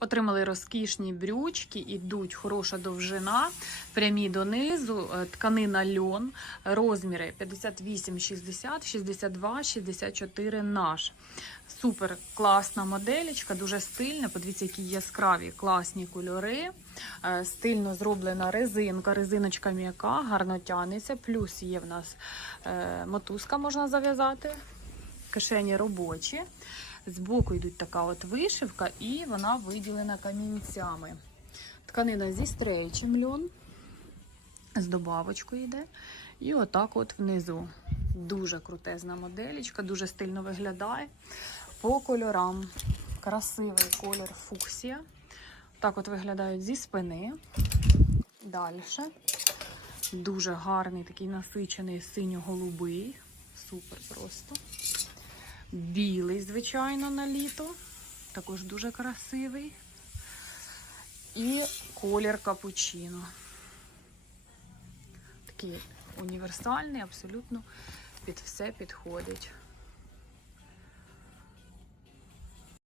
Отримали розкішні брючки, ідуть хороша довжина, прямі донизу, е, тканина льон, розміри 58, 60, 62, 64 наш. Супер класна моделечка, дуже стильна. Подивіться, які яскраві класні кольори. Е, Стильно зроблена резинка, резиночка м'яка, гарно тянеться. Плюс є в нас е, мотузка, можна зав'язати. Кишені робочі. Збоку йдуть така от вишивка, і вона виділена камінцями. Тканина зі стрейчем льон, з добавочкою йде. І отак от внизу. Дуже крутезна моделечка, дуже стильно виглядає. По кольорам красивий колір фуксія. Так от виглядають зі спини. Далі. Дуже гарний такий насичений синьо-голубий. Супер просто. Білий, звичайно, на літо. Також дуже красивий. І колір капучино. Такий універсальний, абсолютно під все підходить.